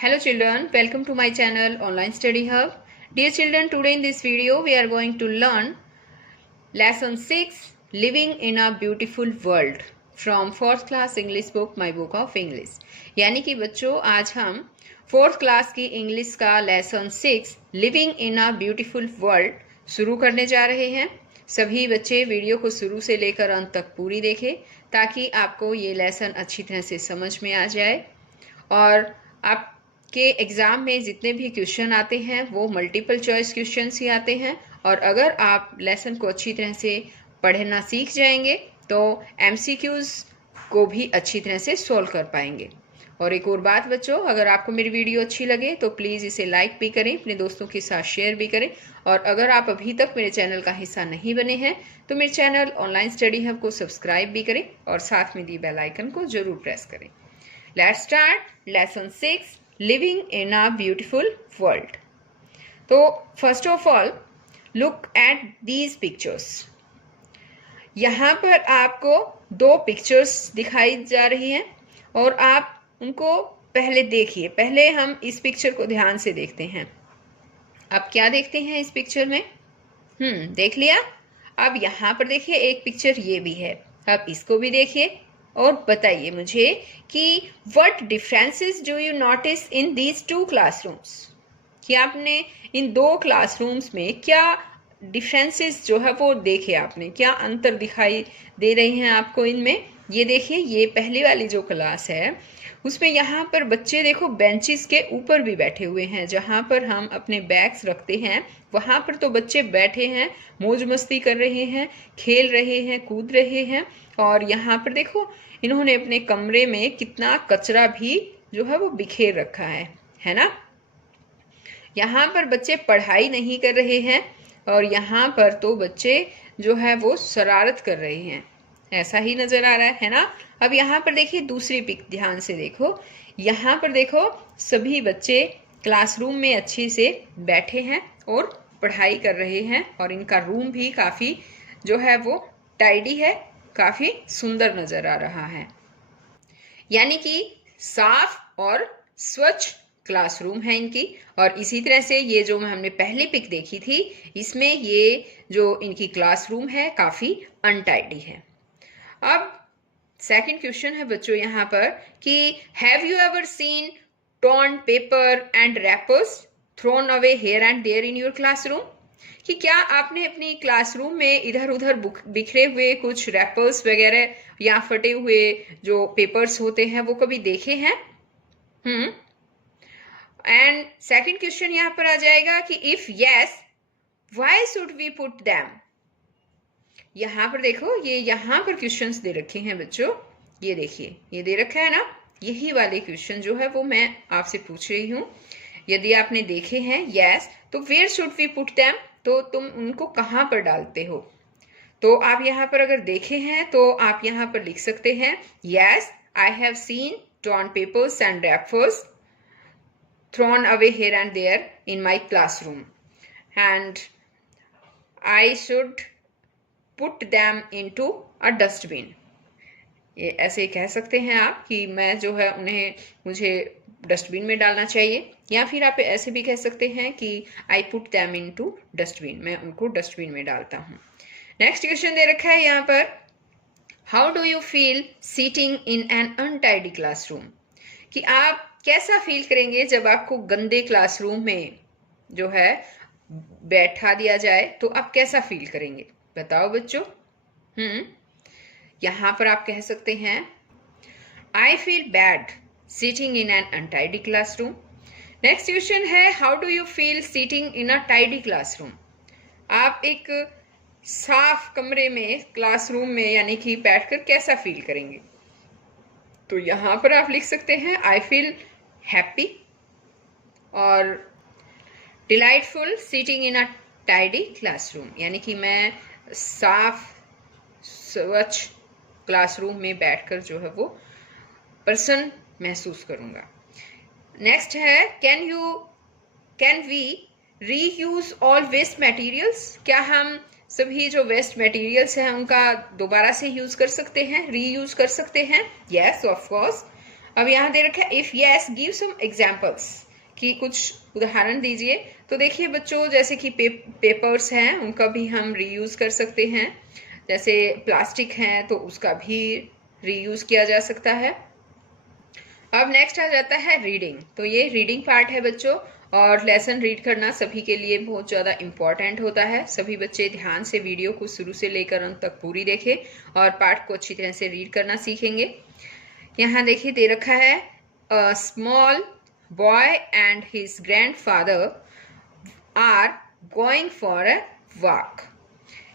Hello children, welcome to my channel Online Study Hub. Dear children, today in this video we are going to learn Lesson 6 Living in a Beautiful World from 4th class English book My Book of English. यानी कि बच्चों आज हम 4th class की English का lesson 6 living in a beautiful world शुरू करने जा रहे हैं। सभी बच्चे वीडियो को शुरू से लेकर अंत तक पूरी देखें ताकि आपको ये लेसन अच्छी तरह से समझ में आ जाए और आपके एग्ज़ाम में जितने भी क्वेश्चन आते हैं वो मल्टीपल चॉइस क्वेश्चंस ही आते हैं और अगर आप लेसन को अच्छी तरह से पढ़ना सीख जाएंगे तो एमसीक्यूज़ को भी अच्छी तरह से सॉल्व कर पाएंगे। और एक और बात बच्चों, अगर आपको मेरी वीडियो अच्छी लगे तो प्लीज़ इसे लाइक भी करें, अपने दोस्तों के साथ शेयर भी करें और अगर आप अभी तक मेरे चैनल का हिस्सा नहीं बने हैं तो मेरे चैनल ऑनलाइन स्टडी हब को सब्सक्राइब भी करें और साथ में दी बेल आइकन को ज़रूर प्रेस करें। Let's start lesson 6 Living in a Beautiful World. तो first of all look at these pictures. यहाँ पर आपको दो पिक्चर्स दिखाई जा रही हैं और आप उनको पहले देखिए। पहले हम इस पिक्चर को ध्यान से देखते हैं। अब क्या देखते हैं इस पिक्चर में? देख लिया। अब यहाँ पर देखिए एक पिक्चर ये भी है। अब इसको भी देखिए और बताइए मुझे कि what differences do you notice in these two classrooms, कि आपने इन दो क्लासरूम्स में क्या डिफरेंसेस जो है वो देखे, आपने क्या अंतर दिखाई दे रहे हैं आपको इनमें। ये देखिए, ये पहली वाली जो क्लास है उसमें यहाँ पर बच्चे देखो बेंचेस के ऊपर भी बैठे हुए हैं, जहाँ पर हम अपने बैग्स रखते हैं वहाँ पर तो बच्चे बैठे हैं, मौज मस्ती कर रहे हैं, खेल रहे हैं, कूद रहे हैं। और यहाँ पर देखो इन्होंने अपने कमरे में कितना कचरा भी जो है वो बिखेर रखा है ना। यहाँ पर बच्चे पढ़ाई नहीं कर रहे हैं और यहाँ पर तो बच्चे जो है वो शरारत कर रहे हैं, ऐसा ही नजर आ रहा है ना। अब यहाँ पर देखिए दूसरी पिक ध्यान से देखो। यहाँ पर देखो सभी बच्चे क्लासरूम में अच्छे से बैठे हैं और पढ़ाई कर रहे हैं और इनका रूम भी काफ़ी जो है वो टाइडी है, काफ़ी सुंदर नज़र आ रहा है। यानी कि साफ और स्वच्छ क्लासरूम है इनकी। और इसी तरह से ये जो हमने पहली पिक देखी थी इसमें ये जो इनकी क्लासरूम है काफ़ी अनटाइडी है। अब सेकंड क्वेश्चन है बच्चों यहाँ पर कि have you ever seen torn paper and wrappers thrown away here and there in your classroom, कि क्या आपने अपनी क्लासरूम में इधर उधर बिखरे हुए कुछ रैपर्स वगैरह या फटे हुए जो पेपर्स होते हैं वो कभी देखे हैं? एंड सेकंड क्वेश्चन यहाँ पर आ जाएगा कि if yes why should we put them. यहाँ पर देखो ये यहाँ पर क्वेश्चंस दे रखे हैं बच्चों, ये देखिए ये दे रखा है ना, यही वाले क्वेश्चन जो है वो मैं आपसे पूछ रही हूँ। यदि आपने देखे हैं यस तो where should we put them, तो तुम उनको कहाँ पर डालते हो। तो आप यहाँ पर अगर देखे हैं तो आप यहाँ पर लिख सकते हैं yes I have seen torn papers and wrappers thrown away here and there in my classroom and I should put them into a dustbin. ये ऐसे कह सकते हैं आप कि मैं जो है उन्हें मुझे डस्टबिन में डालना चाहिए, या फिर आप ऐसे भी कह सकते हैं कि I put them into dustbin, मैं उनको डस्टबिन में डालता हूँ। नेक्स्ट क्वेश्चन दे रखा है यहाँ पर how do you feel sitting in an untidy classroom, कि आप कैसा फील करेंगे जब आपको गंदे क्लासरूम में जो है बैठा दिया जाए, तो आप कैसा फील करेंगे बताओ बच्चों। यहाँ पर आप कह सकते हैं I feel bad sitting in an untidy classroom. Next question है how do you feel sitting in a tidy classroom, आप एक साफ कमरे में क्लासरूम में यानी कि बैठकर कैसा फील करेंगे। तो यहाँ पर आप लिख सकते हैं आई फील हैप्पी और delightful seating in a tidy classroom, यानी कि मैं साफ स्वच्छ क्लासरूम में बैठकर जो है वो प्रसन्न महसूस करूंगा। नेक्स्ट है can we reuse all waste materials, क्या हम सभी जो वेस्ट मटेरियल्स हैं उनका दोबारा से यूज कर सकते हैं, रीयूज कर सकते हैं। Yes of course. अब यहाँ दे रखा है if yes give some examples, कि कुछ उदाहरण दीजिए। तो देखिए बच्चों, जैसे कि पेपर्स हैं उनका भी हम रीयूज कर सकते हैं, जैसे प्लास्टिक हैं तो उसका भी रीयूज किया जा सकता है। अब नेक्स्ट आ जाता है रीडिंग। तो ये रीडिंग पार्ट है बच्चों, और लेसन रीड करना सभी के लिए बहुत ज़्यादा इम्पॉर्टेंट होता है। सभी बच्चे ध्यान से वीडियो को शुरू से लेकर अंत तक पूरी देखें और पार्ट को अच्छी तरह से रीड करना सीखेंगे। यहाँ देखिए दे रखा है a small boy and his grandfather are going for a walk.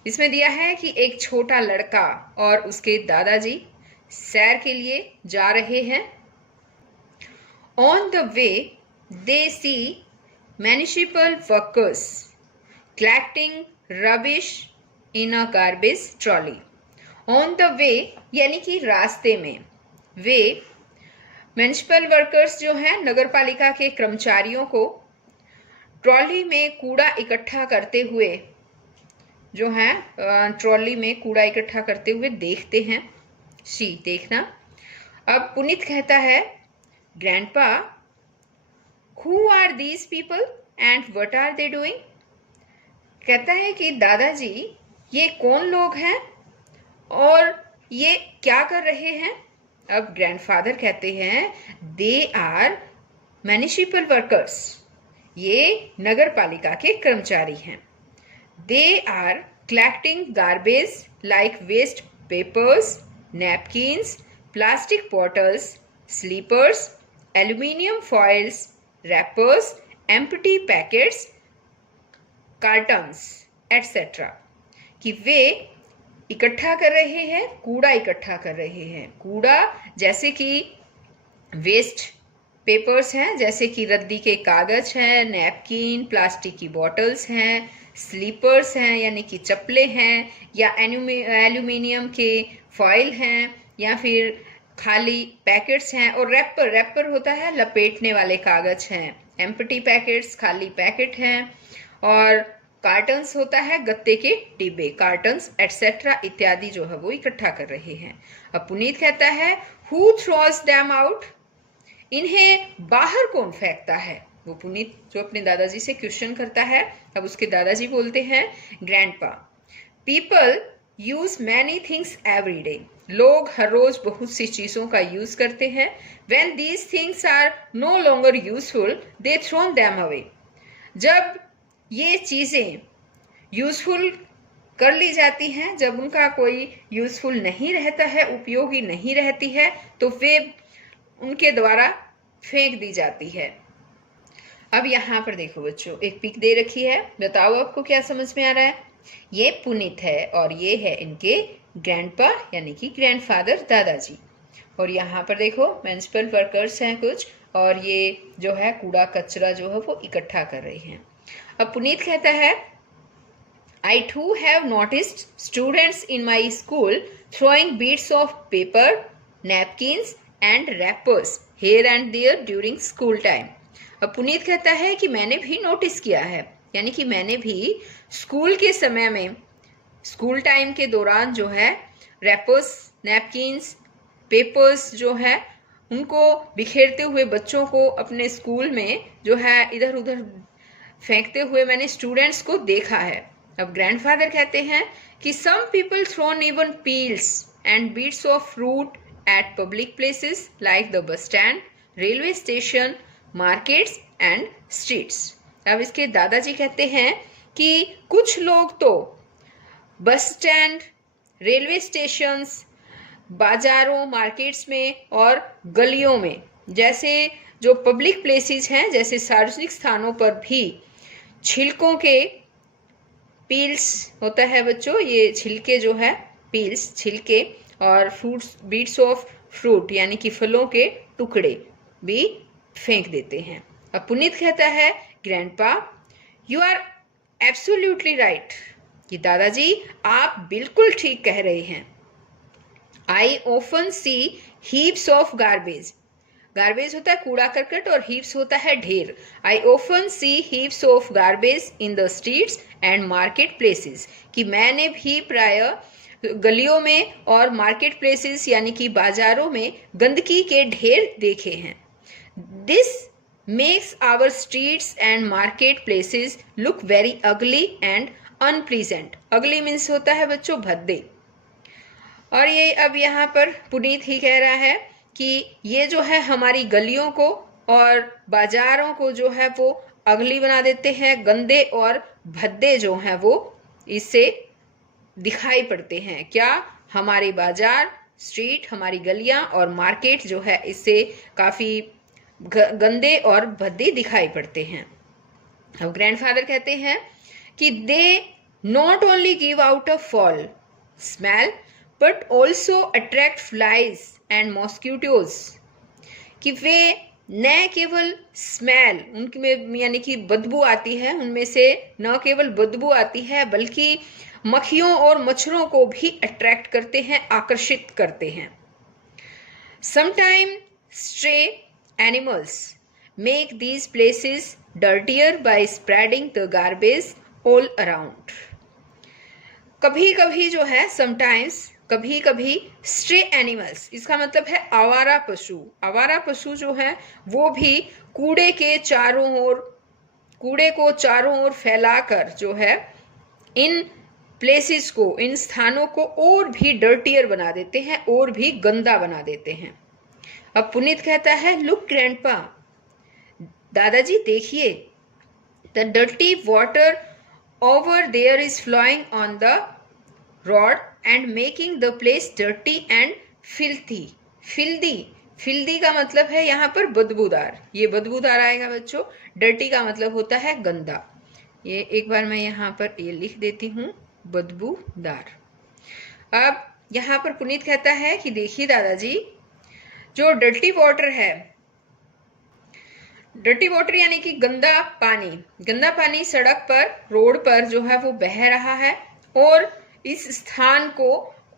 इसमें दिया है कि एक छोटा लड़का और उसके दादाजी सैर के लिए जा रहे हैं। On the way they see municipal workers collecting rubbish in a garbage trolley. On the way यानी कि रास्ते में, वे म्युनिसिपल वर्कर्स जो हैं नगर पालिका के कर्मचारियों को ट्रॉली में कूड़ा इकट्ठा करते हुए जो है ट्रॉली में कूड़ा इकट्ठा करते हुए देखते हैं। सी देखना। अब पुनीत कहता है grandpa who are these people and what are they doing. कहता है कि दादाजी ये कौन लोग हैं और ये क्या कर रहे हैं। अब ग्रैंडफादर कहते हैं दे आर म्युनिसिपल वर्कर्स, ये नगर पालिका के कर्मचारी हैं। They are collecting garbage like waste papers, napkins, plastic bottles, slippers, aluminium foils, wrappers, empty packets, cartons etcetera, कि वे इकट्ठा कर रहे हैं, कूड़ा इकट्ठा कर रहे हैं। कूड़ा जैसे कि वेस्ट पेपर्स हैं, जैसे कि रद्दी के कागज हैं, नैपकिन, प्लास्टिक की बॉटल्स हैं, स्लीपर्स हैं यानी कि चप्पलें हैं, या एल्यूमिनियम के फॉइल हैं, या फिर खाली पैकेट्स हैं, और रैपर होता है लपेटने वाले कागज हैं, एम्प्टी पैकेट्स खाली पैकेट हैं, और कार्टन्स होता है गत्ते के डिब्बे, कार्टन्स एटसेट्रा इत्यादि जो है वो इकट्ठा कर रहे हैं। अब पुनीत कहता है हु थ्रोज देम आउट, इन्हें बाहर कौन फेंकता है। वो पुनीत जो अपने दादाजी से क्वेश्चन करता है। अब उसके दादाजी बोलते हैं grandpa people use many things every day, लोग हर रोज बहुत सी चीजों का यूज करते हैं। When these things are no longer useful they thrown them away, जब ये चीज़ें यूज़फुल कर ली जाती हैं, जब उनका कोई यूज़फुल नहीं रहता है, उपयोगी नहीं रहती है, तो वे उनके द्वारा फेंक दी जाती है। अब यहाँ पर देखो बच्चों, एक पिक दे रखी है, बताओ आपको क्या समझ में आ रहा है। ये पुनीत है और ये है इनके ग्रैंडपा यानी कि ग्रैंडफादर दादाजी। और यहाँ पर देखो म्युनिसिपल वर्कर्स हैं कुछ, और ये जो है कूड़ा कचरा जो है वो इकट्ठा कर रहे हैं। अब पुनीत कहता है I too have noticed students in my school throwing bits of paper, napkins and wrappers here and there during school time. अब पुनीत कहता है कि मैंने भी नोटिस किया है, यानी कि मैंने भी स्कूल के समय में, स्कूल टाइम के दौरान जो है रैपर्स, नैपकिन्स, पेपर्स जो है उनको बिखेरते हुए बच्चों को अपने स्कूल में जो है इधर उधर फेंकते हुए मैंने स्टूडेंट्स को देखा है। अब ग्रैंडफादर कहते हैं कि some people thrown even peels and bits of fruit at public places like the bus stand, railway station, markets and streets. अब इसके दादाजी कहते हैं कि कुछ लोग तो बस स्टैंड, रेलवे स्टेशंस, बाजारों, मार्केट्स में और गलियों में, जैसे जो पब्लिक प्लेसेस हैं, जैसे सार्वजनिक स्थानों पर भी छिलकों के पील्स होता है बच्चों, ये छिलके जो है पील्स छिलके, और फ्रूट्स बीट्स ऑफ फ्रूट यानी कि फलों के टुकड़े भी फेंक देते हैं। अब पुनीत कहता है grandpa you are absolutely right, कि दादाजी आप बिल्कुल ठीक कह रहे हैं। I often see heaps of garbage, garbage होता है कूड़ा करकट और हीप्स होता है ढेर। I often see heaps of garbage in the streets and market places, कि मैंने भी प्राय गलियों में और मार्केट प्लेसेस यानी कि बाजारों में गंदगी के ढेर देखे हैं। This makes our streets and market places look very ugly and unpleasant. Ugly means होता है बच्चों भद्दे। और ये अब यहाँ पर पुनीत ही कह रहा है कि ये जो है हमारी गलियों को और बाजारों को जो है वो अगली बना देते हैं, गंदे और भद्दे जो हैं वो इससे दिखाई पड़ते हैं। क्या? हमारे बाजार, स्ट्रीट, हमारी गलियां और मार्केट जो है इससे काफी गंदे और भद्दे दिखाई पड़ते हैं। अब ग्रैंडफादर कहते हैं कि they not only give out a fall smell but also attract flies and mosquitoes. कि वे न केवल स्मेल उनमें यानी कि बदबू आती है, उनमें से न केवल बदबू आती है बल्कि मक्खियों और मच्छरों को भी अट्रैक्ट करते हैं, आकर्षित करते हैं। Sometime stray animals make these places dirtier by spreading the garbage all around. कभी कभी जो है समटाइम्स, कभी कभी स्ट्रे एनिमल्स, इसका मतलब है आवारा पशु। आवारा पशु जो है वो भी कूड़े को चारों ओर फैलाकर जो है इन प्लेसेस को, इन स्थानों को और भी डर्टियर बना देते हैं, और भी गंदा बना देते हैं। अब पुनीत कहता है लुक ग्रैंडपा, दादाजी देखिए, the dirty water over there is flowing on the road and making the place dirty and filthy. Filthy का मतलब है यहाँ पर बदबूदार, ये बदबूदार आएगा बच्चों। डर्टी का मतलब होता है गंदा। ये एक बार मैं यहाँ पर ये लिख देती हूँ, बदबूदार। अब यहाँ पर पुनीत कहता है कि देखिए दादाजी, जो डर्टी वाटर है, डर्टी वाटर यानी कि गंदा पानी सड़क पर, रोड पर जो है वो बह रहा है और इस स्थान को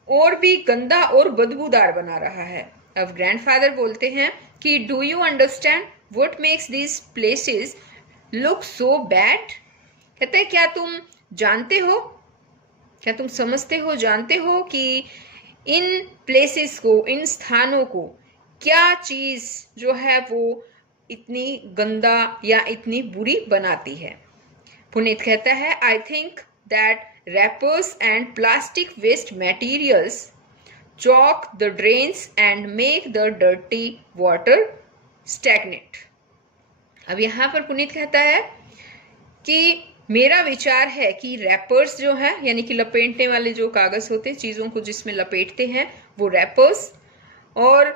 और भी गंदा और बदबूदार बना रहा है। अब ग्रैंडफादर बोलते हैं कि do you understand what makes this places look so bad. कहते हैं क्या तुम जानते हो, क्या तुम समझते हो, जानते हो कि इन प्लेसेस को, इन स्थानों को क्या चीज जो है वो इतनी गंदा या इतनी बुरी बनाती है। पुनीत कहता है I think that wrappers and plastic waste materials clog the drains and make the dirty water stagnate। अब यहाँ पर पुनीत कहता है कि मेरा विचार है कि रैपर्स जो है यानी कि लपेटने वाले जो कागज होते हैं, चीजों को जिसमें लपेटते हैं, वो रैपर्स, और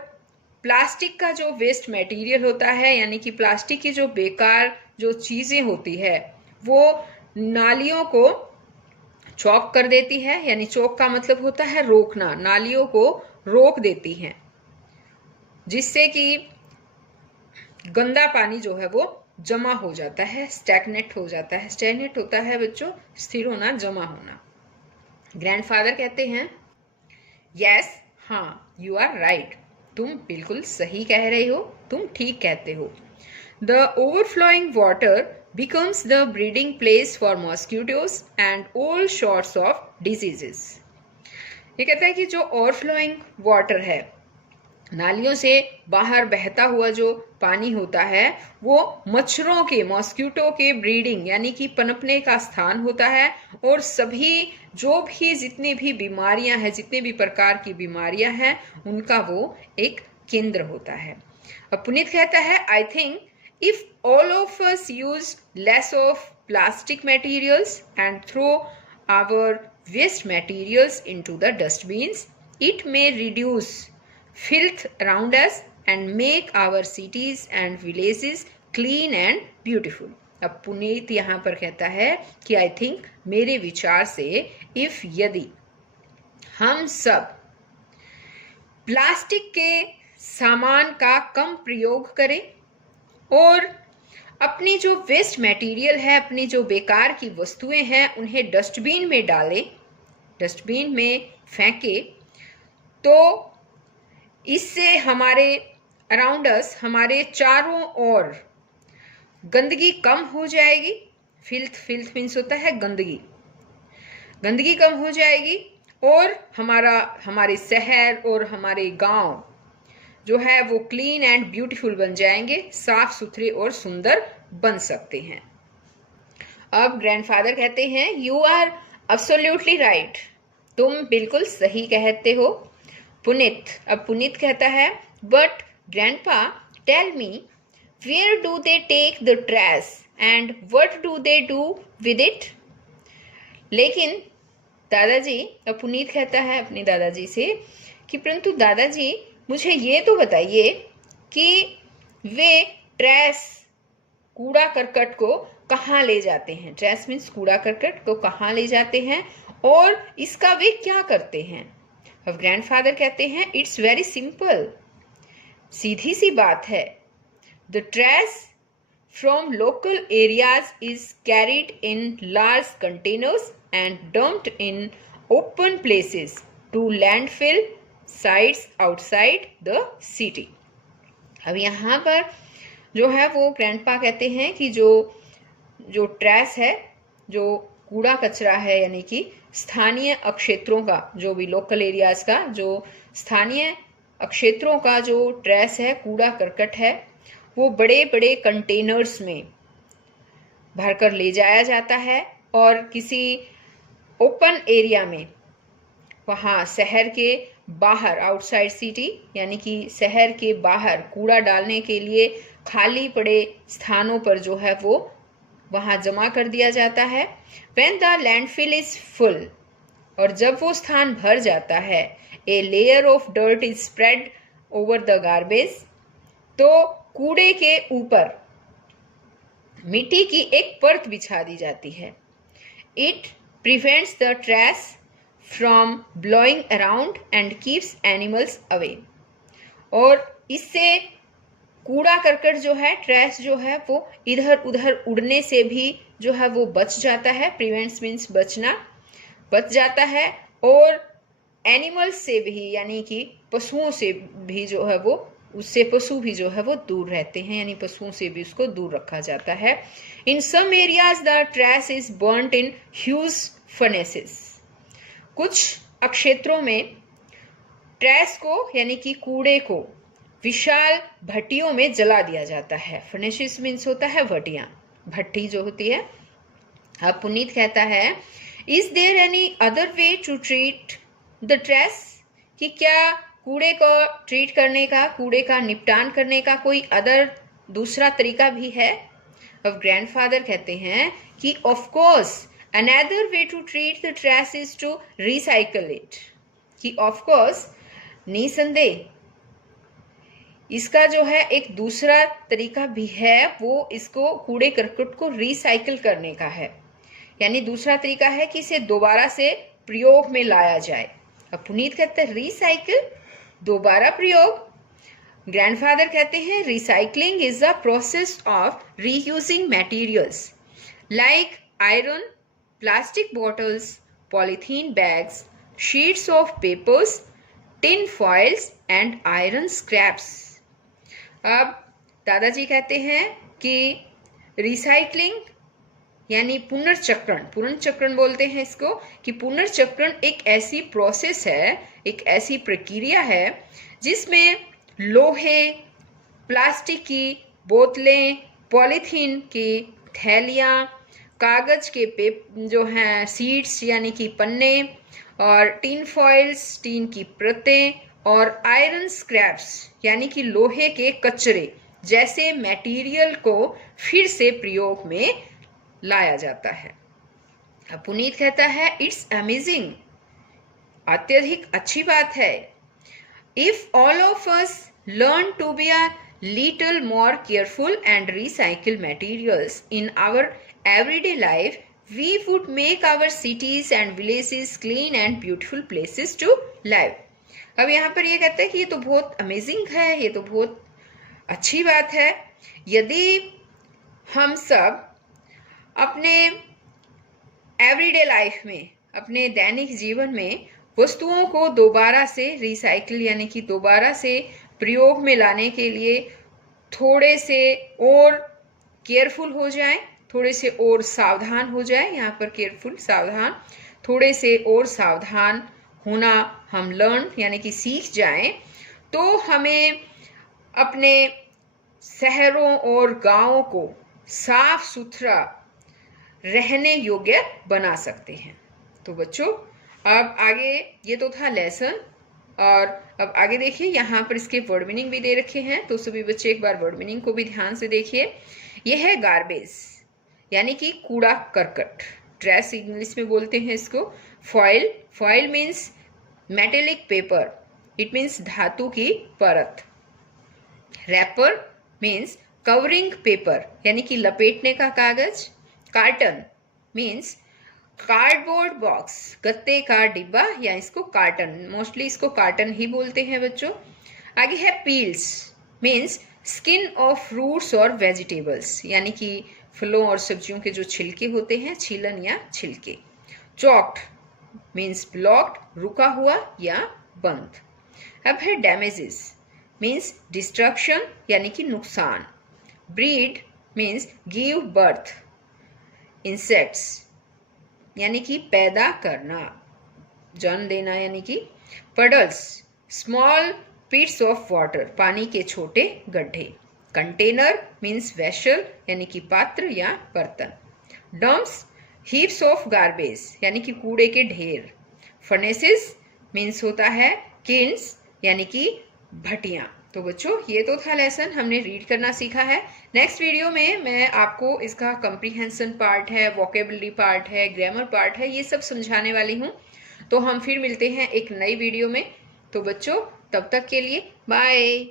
प्लास्टिक का जो वेस्ट मटेरियल होता है यानी कि प्लास्टिक की जो बेकार जो चीजें होती है वो नालियों को चौक कर देती है। यानी चौक का मतलब होता है रोकना, नालियों को रोक देती हैं, जिससे कि गंदा पानी जो है वो जमा हो जाता है, स्टैग्नेट हो जाता है। स्टैग्नेट होता है बच्चों स्थिर होना, जमा होना। ग्रैंडफादर कहते हैं यस, हाँ, यू आर राइट, तुम बिल्कुल सही कह रहे हो, तुम ठीक कहते हो। The overflowing water becomes the breeding place for mosquitoes and all sorts of diseases। ये कहता है कि जो ओवरफ्लोइंग वाटर है, नालियों से बाहर बहता हुआ जो पानी होता है, वो मच्छरों के, मॉस्किटो के ब्रीडिंग यानी कि पनपने का स्थान होता है, और सभी जो भी जितनी भी बीमारियां हैं, जितने भी प्रकार की बीमारियां हैं, उनका वो एक केंद्र होता है। अब पुनीत कहता है I think if all of us use less of plastic materials and throw our waste materials into the dustbins, it may reduce filth around us and make our cities and villages clean and beautiful। अब पुनीत यहाँ पर कहता है कि I think, मेरे विचार से, if यदि हम सब प्लास्टिक के सामान का कम प्रयोग करें और अपनी जो वेस्ट मटेरियल है, अपनी जो बेकार की वस्तुएं हैं, उन्हें डस्टबिन में डालें, डस्टबिन में फेंके, तो इससे हमारे अराउंड अस, हमारे चारों ओर गंदगी कम हो जाएगी। फिल्थ मीन्स होता है गंदगी, गंदगी कम हो जाएगी और हमारे शहर और हमारे गांव जो है वो क्लीन एंड ब्यूटीफुल बन जाएंगे, साफ सुथरे और सुंदर बन सकते हैं। अब ग्रैंडफादर कहते हैं, यू आर एब्सोल्युटली राइट, तुम बिल्कुल सही कहते हो पुनीत। अब पुनीत कहता है, but grandpa tell me, where do they take the trash and what do they do with it? लेकिन दादाजी, अब पुनीत कहता है अपने दादाजी से कि परंतु दादाजी मुझे ये तो बताइए कि वे ट्रैश कूड़ा करकट को कहाँ ले जाते हैं, ट्रैश मीन्स कूड़ा करकट को कहाँ ले जाते हैं और इसका वे क्या करते हैं? अब ग्रैंडफादर कहते हैं, इट्स वेरी सिंपल, सीधी सी बात है। The trash from local areas is carried in large containers and dumped in open places to landfill sites outside the city. अब यहाँ पर जो है वो ग्रैंडपा कहते हैं कि जो ट्रैश है, जो कूड़ा कचरा है, यानी कि स्थानीय क्षेत्रों का, जो भी लोकल एरियाज का, जो स्थानीय क्षेत्रों का जो ट्रैश है, कूड़ा करकट है, वो बड़े बड़े कंटेनर्स में भरकर ले जाया जाता है और किसी ओपन एरिया में, वहाँ शहर के बाहर, आउटसाइड सिटी यानी कि शहर के बाहर कूड़ा डालने के लिए खाली पड़े स्थानों पर जो है वो वहाँ जमा कर दिया जाता है। When the landfill is full, और जब वो स्थान भर जाता है, a layer of dirt is spread over the garbage, तो कूड़े के ऊपर मिट्टी की एक परत बिछा दी जाती है। It prevents the trash from blowing around and keeps animals away, और इससे कूड़ा करकट जो है, ट्रैश जो है वो इधर उधर उड़ने से भी जो है वो बच जाता है। प्रिवेंट्स मीन्स बचना, बच जाता है, और एनिमल्स से भी यानी कि पशुओं से भी जो है वो, उससे पशु भी जो है वो दूर रहते हैं, यानी पशुओं से भी उसको दूर रखा जाता है। In some areas the trash is burned in huge furnaces, कुछ क्षेत्रों में ट्रैश को यानी कि कूड़े को विशाल भट्टियों में जला दिया जाता है। फर्नेसेस मीन्स होता है भट्टियां, भट्टी जो होती है। अब पुनीत कहता है, is there any other way to treat the trash, कि क्या कूड़े को ट्रीट करने का, कूड़े का निपटान करने का कोई दूसरा तरीका भी है? अब ग्रैंडफादर कहते हैं कि of course another way to treat the trash is to recycle it, कि ऑफ कोर्स निसंदेह इसका जो है एक दूसरा तरीका भी है, वो इसको कूड़े करकट को रिसाइकिल करने का है, यानी दूसरा तरीका है कि इसे दोबारा से प्रयोग में लाया जाए। अब पुनीत कहते हैं रिसाइकिल, दोबारा प्रयोग। ग्रैंडफादर कहते हैं, recycling is the process of reusing materials like iron, plastic bottles, polythene bags, sheets of papers, tin foils and iron scraps. अब दादाजी कहते हैं कि रिसाइकलिंग यानी पुनर्चक्रण, पुनर्चक्रण बोलते हैं इसको, कि पुनर्चक्रण एक ऐसी प्रोसेस है, एक ऐसी प्रक्रिया है जिसमें लोहे, प्लास्टिक की बोतलें, पॉलीथीन की थैलियाँ, कागज के जो हैं सीड्स यानी कि पन्ने, और टिन फॉइल्स, टीन की परतें, और आयरन स्क्रैप्स यानी कि लोहे के कचरे जैसे मटेरियल को फिर से प्रयोग में लाया जाता है। अब पुनीत कहता है, इट्स अमेजिंग, अत्यधिक अच्छी बात है। If all of us learn to be a little more careful and recycle materials in our everyday life, we would make our cities and villages clean and beautiful places to live. अब यहाँ पर ये कहते हैं कि ये तो बहुत अमेजिंग है, ये तो बहुत अच्छी बात है। यदि हम सब अपने एवरीडे लाइफ में, अपने दैनिक जीवन में वस्तुओं को दोबारा से रिसाइकिल यानी कि दोबारा से प्रयोग में लाने के लिए थोड़े से और केयरफुल हो जाएं, थोड़े से और सावधान हो जाएं, यहाँ पर केयरफुल, सावधान, थोड़े से और सावधान होना हम लर्न यानी कि सीख जाएं, तो हमें अपने शहरों और गांवों को साफ सुथरा रहने योग्य बना सकते हैं। तो बच्चों, अब आगे, ये तो था लेसन, और अब आगे देखिए यहाँ पर इसके वर्ड मीनिंग भी दे रखे हैं, तो सभी बच्चे एक बार वर्ड मीनिंग को भी ध्यान से देखिए। यह है गार्बेज यानी कि कूड़ा करकट, ट्रैश इंग्लिश में बोलते हैं इसको। Foil, foil means metallic paper, it means धातु की परत। रैपर मीन्स कवरिंग पेपर यानी कि लपेटने का कागज। कार्टन मीन्स कार्डबोर्ड बॉक्स, गत्ते का डिब्बा, या इसको कार्टन, मोस्टली इसको कार्टन ही बोलते हैं बच्चों। आगे है peels means skin of fruits और वेजिटेबल्स यानी कि फलों और सब्जियों के जो छिलके होते हैं, छीलन या छिलके। चॉक्ड मीन्स ब्लॉक्ड, रुका हुआ या बंद। अब है डैमेजेस मीन्स डिस्ट्रक्शन यानी कि नुकसान। Breed means give birth. Insects यानी कि पैदा करना, जन्म देना यानी कि। पडल्स स्मॉल पिट्स ऑफ वाटर, पानी के छोटे गड्ढे। कंटेनर मीन्स वेसल यानी कि पात्र या बर्तन। डम्प्स हीप्स ऑफ गार्बेज यानी कि कूड़े के ढेर। फर्नेसेस मीन्स होता है किल्स यानी कि भट्टियां। तो बच्चों, ये तो था लेसन, हमने रीड करना सीखा है। नेक्स्ट वीडियो में मैं आपको इसका कंप्रीहेंशन पार्ट है, वोकेबलरी पार्ट है, ग्रामर पार्ट है, ये सब समझाने वाली हूँ। तो हम फिर मिलते हैं एक नई वीडियो में। तो बच्चों, तब तक के लिए बाय।